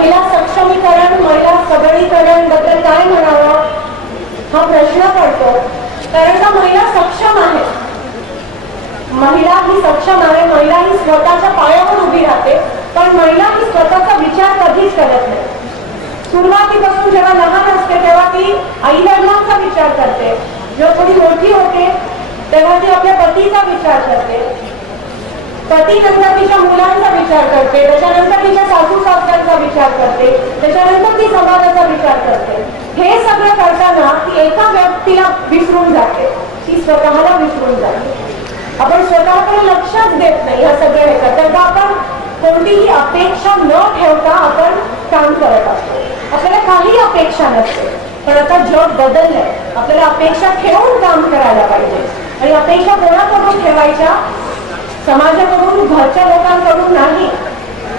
महिला सक्षमीकरण, महिला सबलीकरण बद्दल काय म्हणावं हा प्रश्न पडतो. कारण का महिला सक्षम आहे, महिला ही सक्षम आहे, महिला ही स्वतःच्या पायावर उभी राहते, पण महिला ही स्वतःचा विचार कधीच करत नाही. सुरुवातीपासून जेव्हा लहान असते तेव्हा ती आई वडिलांचा विचार करते, जेव्हा थोडी मोठी होते तेव्हा ती आपल्या पतीचा विचार करते, पतीनंतर तिच्या मुलांचा विचार करते, त्याच्यानंतर तिच्या सासू सासऱ्यांचा विचार करते, त्याच्यानंतर ती समाजाचा विचार करते. हे सगळं करताना ती एका व्यक्तीला विसरून जाते, ती स्वतःला विसरून जाते. आपण स्वतःकडे लक्षच देत नाही. या सगळं हे करता आपण कोणतीही अपेक्षा न ठेवता आपण काम करत असतो. आपल्याला काही अपेक्षा नसते, पण आता जग बदललंय, आपल्याला अपेक्षा ठेवून काम करायला पाहिजे. आणि अपेक्षा कोणाकडून ठेवायच्या? समाजाकडून, घरच्या लोकांकडून नाही,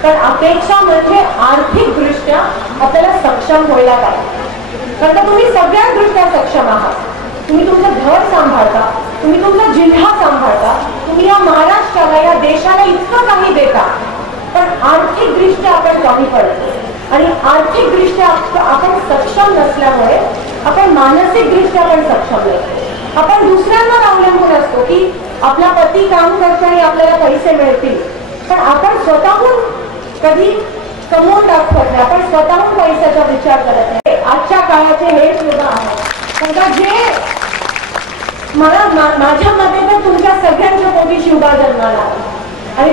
पण अपेक्षा म्हणजे आर्थिक दृष्ट्या आपल्याला सक्षम व्हायला पाहिजे. कारण का तुम्ही सगळ्या दृष्ट्या सक्षम आहात. तुम्ही तुमचं घर सांभाळता, तुम्ही तुमचा जिल्हा सांभाळता, तुम्ही या महाराष्ट्राला, या देशाला इतकं काही देता, पण आर्थिक दृष्ट्या आपण कमी पडतो. आणि आर्थिक दृष्ट्या आपण सक्षम नसल्यामुळे आपण मानसिक दृष्ट्या पण सक्षम नाही. आपण दुसऱ्यांवर अवलंबून असतो की आपला पती काम करतो आणि आपल्याला पैसे मिळतील, पण आपण स्वतःहून कधी कमवून दाखवत नाही, आपण स्वतःहून पैशाचा विचार करत नाही. आजच्या काळाचे हे सुद्धा आहे. समजा जे माझ्या मते तर तुमच्या सगळ्यांच्या पोटी शिवबा जन्माला आहे आणि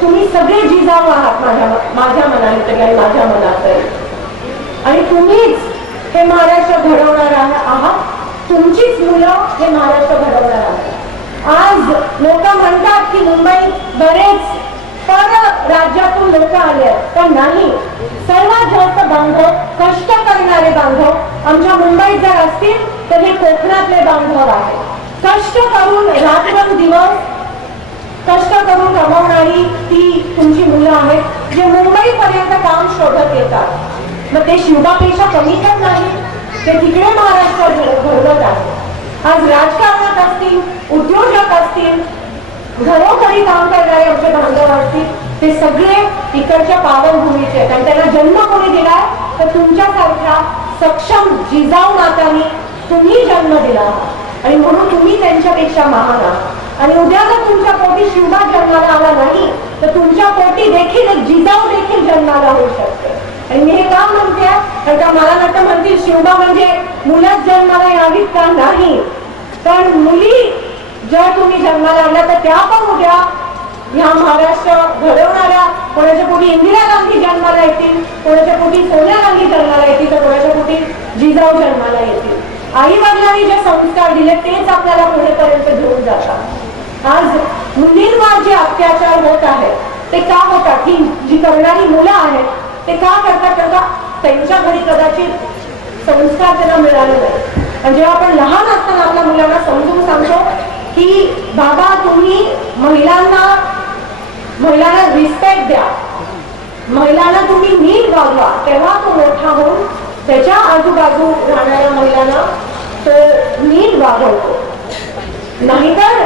तुम्ही सगळे जिजाऊ आहात माझ्या मनाने तरी आणि माझ्या मनात तरी. आणि तुम्हीच हे महाराष्ट्र घडवणार आहात, तुमचीच मुलं हे महाराष्ट्र घडवणार आहात. आज लोक म्हणतात की मुंबईत बरेच पर राज्यातून लोक आले, पण नाही. सर्वात जास्त बांधव, कष्ट करणारे बांधव आमच्या मुंबईत जर असतील तर हे कोकणातले बांधव आहेत. कष्ट करून रात्रंदिवस कष्ट करून कमवणारी ती तुमची मुलं आहेत, जे मुंबईपर्यंत काम शोधत येतात. मग ते शिवबापेक्षा कमी तर नाही, ते तिकडे महाराष्ट्रात घडवत आहे. आज राजकारणात असतील, उद्योजक असतील, घरोघरी काम करणारे आमचे बांधव असतील, ते सगळे इकडच्या पावनभूमीचे आहेत. आणि त्यांना जन्म कोणी दिलाय तर तुमच्यासारख्या सक्षम जिजाऊ मातांनी तुम्ही जन्म दिला आणि म्हणून तुम्ही त्यांच्यापेक्षा महान आहात. आणि उद्या जर तुमच्या पोटी शिवबा जन्माला आला नाही तर तुमच्या पोटी देखील एक जिजाऊ देखील जन्माला होऊ शकते. आणि मी हे का म्हणते, कारण का मला वाटतं म्हणतील शिवबा म्हणजे मुलंच जन्माला यावीत का? नाही, पण मुली जर तुम्ही जन्माला आणल्या तर त्या पण उद्या ह्या महाराष्ट्र घडवणाऱ्या, कोणाच्या पोटी इंदिरा गांधी जन्माला येतील, कोणाच्या पोटी सोनिया गांधी जन्माला येतील, तर कोणाच्या पोटी जिजाऊ जन्माला येतील. आई वडिलांनी जे संस्कार दिले तेच आपल्याला पुढेपर्यंत घेऊन जातात. आज मुलींवर जे अत्याचार होत आहेत ते का होतात? की जी करणारी मुलं आहेत ते का करतात? का त्यांच्या घरी कदाचित संस्कार त्यांना मिळाले नाही. आणि जेव्हा आपण लहान असताना आपल्या मुलांना समजून सांगतो की बाबा तुम्ही महिलांना रिस्पेक्ट द्या, महिलांना तुम्ही नीट वागवा, तेव्हा तो मोठा होऊन त्याच्या आजूबाजू राहणाऱ्या महिलांना तो नीट वागवतो. नाहीतर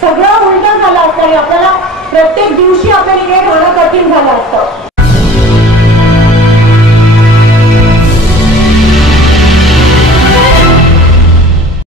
सगळं उलट झालं असतं आणि आपल्याला प्रत्येक दिवशी आपल्याला इकडे राहणं कठीण झालं असतं.